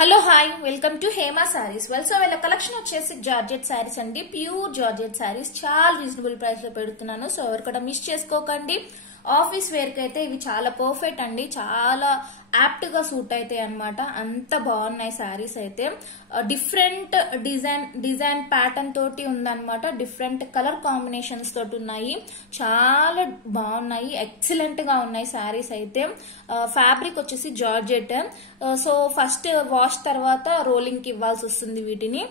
Hello hi welcome to Hema saris. వీళ్ళ collection వచ్చేసి georgette saris అండి. ప్యూర్ జార్జెట్ సారీస్ చాలా రీజనబుల్ ప్రైస్ లో పెడుతున్నాను. సో ఎవరు కూడా మిస్ చేసుకోకండి. ఆఫీస్ వేర్ కి అయితే ఇవి చాలా పర్ఫెక్ట్ అండి. చాలా యాప్ట్ గా సూట్ అవుతాయి అనమాట. అంత బాగున్నాయి సారీస్ అయితే. డిఫరెంట్ డిజైన్ ప్యాటర్న్ తోటి ఉందన్నమాట. డిఫరెంట్ కలర్ కాంబినేషన్స్ తోటి ఉన్నాయి. చాలా బాగున్నాయి. ఎక్సలెంట్ గా ఉన్నాయి సారీస్ అయితే. ఫ్యాబ్రిక్ వచ్చేసి జార్జెట్. సో ఫస్ట్ వాష్ తర్వాత రోలింగ్ కి ఇవ్వాల్సి వస్తుంది వీటిని.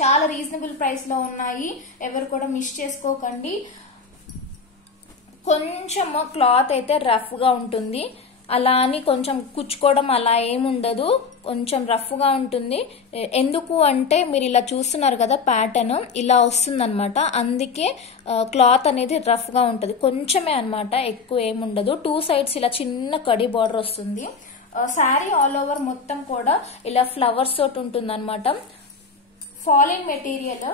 చాలా రీజనబుల్ ప్రైస్ లో ఉన్నాయి. ఎవరు కూడా మిస్ చేసుకోకండి. కొంచెం క్లాత్ అయితే రఫ్ గా ఉంటుంది. అలా అని కొంచెం కుచ్చుకోవడం అలా ఏముండదు. కొంచెం రఫ్ గా ఉంటుంది. ఎందుకు అంటే మీరు ఇలా చూస్తున్నారు కదా, ప్యాటర్న్ ఇలా వస్తుంది అనమాట. అందుకే క్లాత్ అనేది రఫ్ గా ఉంటది. కొంచెమే అనమాట, ఎక్కువ ఏముండదు. టూ సైడ్స్ ఇలా చిన్న కడి బార్డర్ వస్తుంది. శారీ ఆల్ ఓవర్ మొత్తం కూడా ఇలా ఫ్లవర్స్ తోటి ఉంటుంది అనమాట. ఫాలిన్ మెటీరియల్,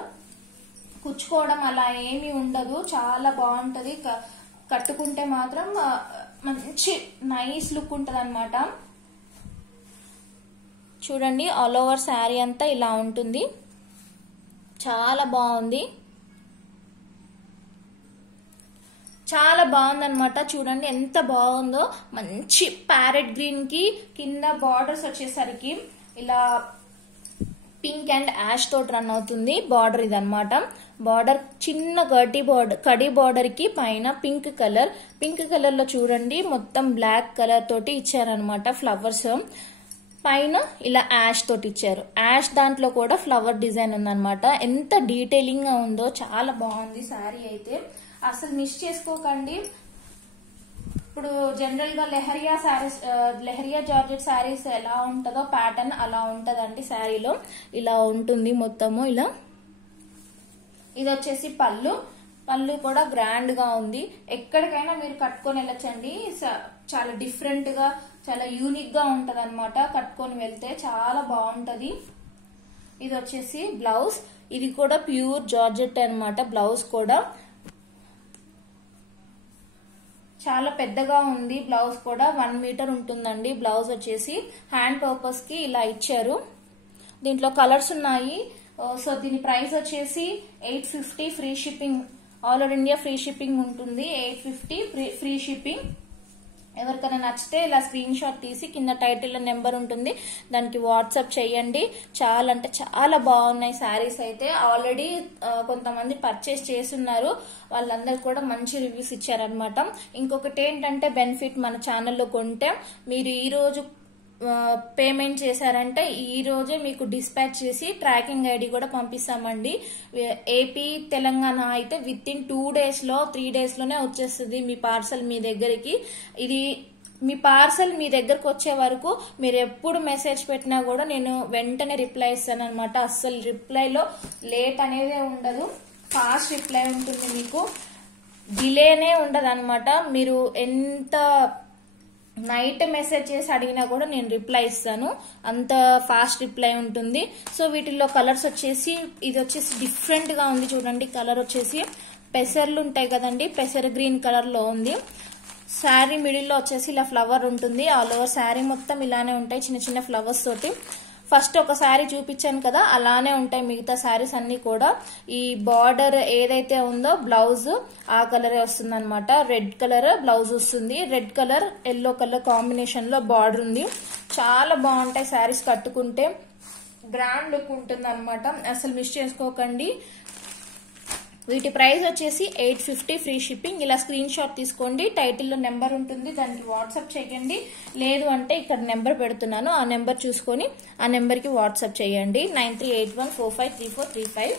కుచ్చుకోవడం అలా ఏమీ ఉండదు. చాలా బాగుంటది. కట్టుకుంటే మాత్రం మంచి నైస్ లుక్ ఉంటది అనమాట. చూడండి, ఆల్ ఓవర్ శారీ అంతా ఇలా ఉంటుంది. చాలా బాగుంది. చాలా బాగుంది అనమాట. చూడండి ఎంత బాగుందో. మంచి ప్యారెట్ గ్రీన్ కి కింద బార్డర్స్ వచ్చేసరికి ఇలా పింక్ అండ్ యాష్ తోటి రన్ అవుతుంది బార్డర్. ఇది అనమాట బార్డర్. చిన్న కడి బార్డర్ కి పైన పింక్ కలర్ లో చూడండి మొత్తం బ్లాక్ కలర్ తోటి ఇచ్చారనమాట ఫ్లవర్స్. పైన ఇలా యాష్ తోటి ఇచ్చారు. యాష్ దాంట్లో కూడా ఫ్లవర్ డిజైన్ ఉందన్నమాట. ఎంత డీటెయిలింగ్ గా ఉందో. చాలా బాగుంది శారీ అయితే. అసలు మిస్ చేసుకోకండి. ఇప్పుడు జనరల్ గా లెహరియా జార్జెట్ శారీస్ ఎలా ఉంటుందో ప్యాటర్న్ అలా ఉంటదండి. శారీలో ఇలా ఉంటుంది మొత్తము. ఇలా ఇది వచ్చేసి పళ్ళు కూడా గ్రాండ్ గా ఉంది. ఎక్కడికైనా మీరు కట్టుకొని వెళ్ళొచ్చండి. చాలా డిఫరెంట్ గా, చాలా యూనిక్ గా ఉంటది అనమాట. కట్టుకొని వెళ్తే చాలా బాగుంటది. ఇది వచ్చేసి బ్లౌజ్. ఇది కూడా ప్యూర్ జార్జెట్ అనమాట. బ్లౌజ్ కూడా చాలా పెద్దగా ఉంది. బ్లౌజ్ కూడా 1 మీటర్ ఉంటుందండి. బ్లౌజ్ వచ్చేసి హ్యాండ్ పర్పస్ కి ఇలా ఇచ్చారు. దీంట్లో కలర్స్ ఉన్నాయి. సో దీని ప్రైస్ వచ్చేసి 850 free shipping. All over India free shipping ఉంటుంది. 850 ఫ్రీ షిప్పింగ్. ఎవరికైనా నచ్చితే ఇలా స్క్రీన్ షాట్ తీసి కింద టైటిల్ నెంబర్ ఉంటుంది, దానికి వాట్సాప్ చేయండి. చాలా అంటే చాలా బాగున్నాయి శారీస్ అయితే. ఆల్రెడీ కొంతమంది పర్చేస్ చేస్తున్నారు. వాళ్ళందరూ కూడా మంచి రివ్యూస్ ఇచ్చారనమాట. ఇంకొకటి ఏంటంటే బెనిఫిట్, మన ఛానల్లో కొంటే మీరు ఈ రోజు పేమెంట్ చేశారంటే ఈ రోజే మీకు డిస్పాచ్ చేసి ట్రాకింగ్ ఐడి కూడా పంపిస్తామండి. ఏపీ తెలంగాణ అయితే విత్ ఇన్ 2 days లో 3 days లోనే వచ్చేస్తుంది మీ పార్సల్ మీ దగ్గరికి. ఇది మీ పార్సల్ మీ దగ్గరకు వచ్చే వరకు మీరు ఎప్పుడు మెసేజ్ పెట్టినా కూడా నేను వెంటనే రిప్లై ఇస్తాను అనమాట. అస్సలు రిప్లైలో లేట్ అనేది ఉండదు. ఫాస్ట్ రిప్లై ఉంటుంది. మీకు డిలేనే ఉండదు అనమాట. మీరు ఎంత నైట్ మెసేజ్ చేసి అడిగినా కూడా నేను రిప్లై ఇస్తాను. అంత ఫాస్ట్ రిప్లై ఉంటుంది. సో వీటిల్లో కలర్స్ వచ్చేసి ఇది వచ్చేసి డిఫరెంట్ గా ఉంది. చూడండి, కలర్ వచ్చేసి పెసర్లు ఉంటాయి కదండి, పెసర్ గ్రీన్ కలర్ లో ఉంది. శారీ మిడిల్ లో వచ్చేసి ఇలా ఫ్లవర్ ఉంటుంది. ఆల్ ఓవర్ శారీ మొత్తం ఇలానే ఉంటాయి, చిన్న చిన్న ఫ్లవర్స్ తోటి. ఫస్ట్ ఒక శారీ చూపించాను కదా, అలానే ఉంటాయి మిగతా శారీస్ అన్ని కూడా. ఈ బార్డర్ ఏదైతే ఉందో బ్లౌజ్ ఆ కలరే వస్తుంది అనమాట. రెడ్ కలర్ బ్లౌజ్ వస్తుంది. Red colour yellow colour combination లో బార్డర్ ఉంది. చాలా బాగుంటాయి శారీస్. కట్టుకుంటే గ్రాండ్ లుక్ ఉంటుంది అనమాట. అసలు మిస్ చేసుకోకండి. వీటి ప్రైస్ వచ్చేసి 850 ఫ్రీ షిప్పింగ్. ఇలా స్క్రీన్ షాట్ తీసుకోండి. టైటిల్లో నెంబర్ ఉంటుంది, దానికి వాట్సాప్ చేయండి. లేదు అంటే ఇక్కడ నెంబర్ పెడుతున్నాను, ఆ నెంబర్ చూసుకొని ఆ నెంబర్ కి వాట్సాప్ చేయండి. 9381453435.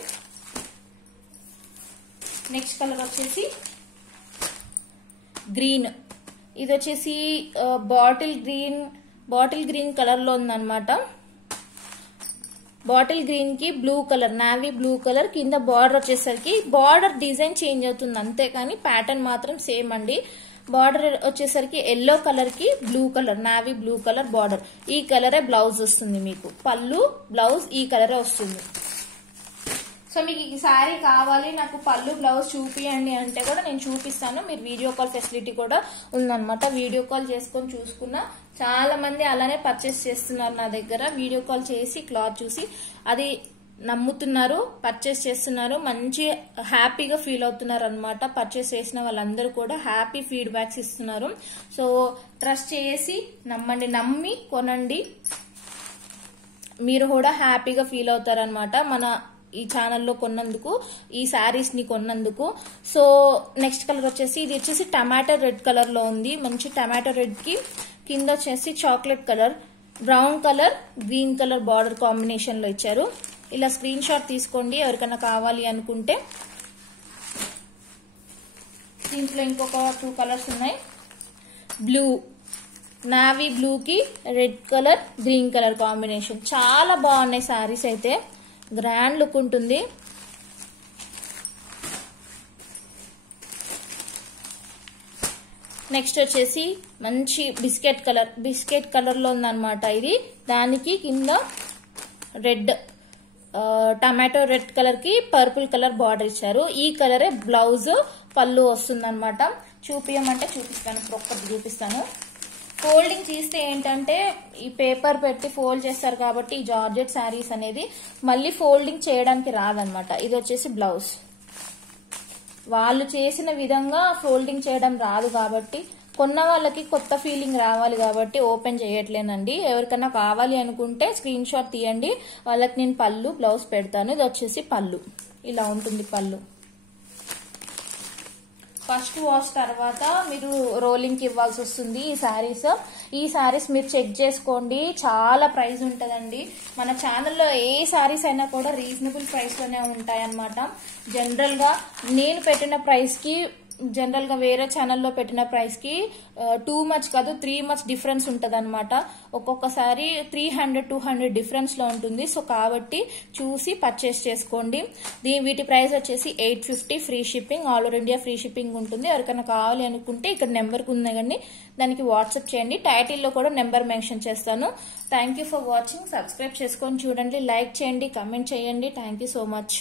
నెక్స్ట్ కలర్ వచ్చేసి గ్రీన్. ఇది వచ్చేసి బాటిల్ గ్రీన్ కలర్ లో ఉందన్నమాట. బాటిల్ గ్రీన్ కి blue colour, navy blue colour. కింద బార్డర్ వచ్చేసరికి బార్డర్ డిజైన్ చేంజ్ అవుతుంది అంతేకాని ప్యాటర్న్ మాత్రం సేమ్ అండి. బార్డర్ వచ్చేసరికి ఎల్లో కలర్ కి blue colour, navy blue colour border. ఈ కలరే బ్లౌజ్ వస్తుంది మీకు. పళ్ళు బ్లౌజ్ ఈ కలరే వస్తుంది. సో మీకు ఈ శారీ కావాలి, నాకు పళ్ళు బ్లౌజ్ చూపియండి అంటే కూడా నేను చూపిస్తాను. మీరు వీడియో కాల్ ఫెసిలిటీ కూడా ఉందన్నమాట. వీడియో కాల్ చేసుకొని చూసుకున్నా చాలా మంది అలానే పర్చేస్ చేస్తున్నారు నా దగ్గర, వీడియో కాల్ చేసి క్లాత్ చూసి అది నమ్ముతున్నారు, పర్చేస్ చేస్తున్నారు, మంచి హ్యాపీగా ఫీల్ అవుతున్నారు అనమాట. పర్చేస్ చేసిన వాళ్ళందరూ కూడా హ్యాపీ ఫీడ్బ్యాక్స్ ఇస్తున్నారు. సో ట్రస్ట్ చేసి నమ్మండి, నమ్మి కొనండి, మీరు కూడా హ్యాపీగా ఫీల్ అవుతారనమాట మన ఈ ఛానల్లో కొన్నందుకు, ఈ శారీస్ ని కొన్నందుకు. సో నెక్స్ట్ కలర్ వచ్చేసి ఇది వచ్చేసి టమాటో రెడ్ కలర్ లో ఉంది. మంచి టమాటో రెడ్ కి కింద వచ్చేసి chocolate colour, brown colour, green colour border combination లో ఇచ్చారు. ఇలా స్క్రీన్ షాట్ తీసుకోండి ఎవరికైనా కావాలి అనుకుంటే. దీంట్లో ఇంకొక 2 కలర్స్ ఉన్నాయి. బ్లూ, నావీ బ్లూ కి red colour, green colour combination. చాలా బాగున్నాయి శారీస్ అయితే, గ్రాండ్ లుక్ ఉంటుంది. నెక్స్ట్ వచ్చేసి మంచి బిస్కెట్ కలర్ లో ఉందన్నమాట ఇది. దానికి కింద రెడ్, టమాటో రెడ్ కలర్ కి పర్పుల్ కలర్ బార్డర్ ఇచ్చారు. ఈ కలరే బ్లౌజ్, పళ్ళు వస్తుందన్నమాట. చూపించమంటే చూపిస్తాను, ఇప్పుడు ఒక్కటి చూపిస్తాను. ఫోల్డింగ్ తీస్తే ఏంటంటే ఈ పేపర్ పెట్టి ఫోల్డ్ చేస్తారు కాబట్టి ఈ జార్జెట్ శారీస్ అనేది మళ్ళీ ఫోల్డింగ్ చేయడానికి రాదనమాట. ఇది వచ్చేసి బ్లౌజ్, వాళ్ళు చేసిన విధంగా ఫోల్డింగ్ చేయడం రాదు కాబట్టి కొన్న వాళ్ళకి కొత్త ఫీలింగ్ రావాలి కాబట్టి ఓపెన్ చేయట్లేనండి. ఎవరికైనా కావాలి అనుకుంటే స్క్రీన్ షాట్ తీయండి, వాళ్ళకి నేను పళ్ళు బ్లౌజ్ పెడతాను. ఇది వచ్చేసి పళ్ళు, ఇలా ఉంటుంది పళ్ళు. ఫస్ట్ వాష్ తర్వాత మీరు రోలింగ్ కి ఇవ్వాల్సి వస్తుంది ఈ శారీస్ మీరు చెక్ చేసుకోండి, చాలా ప్రైస్ ఉంటదండి. మన ఛానల్లో ఏ శారీస్ అయినా కూడా రీజనబుల్ ప్రైస్ లోనే ఉంటాయన్నమాట. జనరల్ గా నేను పెట్టిన ప్రైస్ కి, జనరల్ గా వేరే ఛానల్లో పెట్టిన ప్రైస్ కి 2 మచ్ కాదు 3 మచ్ డిఫరెన్స్ ఉంటది అనమాట. ఒక్కొక్కసారి 300-200 డిఫరెన్స్ లో ఉంటుంది. సో కాబట్టి చూసి పర్చేస్ చేసుకోండి. వీటి ప్రైస్ వచ్చేసి 850, free shipping, all over India free shipping ఉంటుంది. ఎవరికైనా కావాలి అనుకుంటే ఇక్కడ నెంబర్ ఉందండి, దానికి వాట్సాప్ చేయండి. టైటిల్లో కూడా నెంబర్ మెన్షన్ చేస్తాను. Thank you for watching. Subscribe చేసుకొని చూడండి, లైక్ చేయండి, కమెంట్ చేయండి. Thank you so much.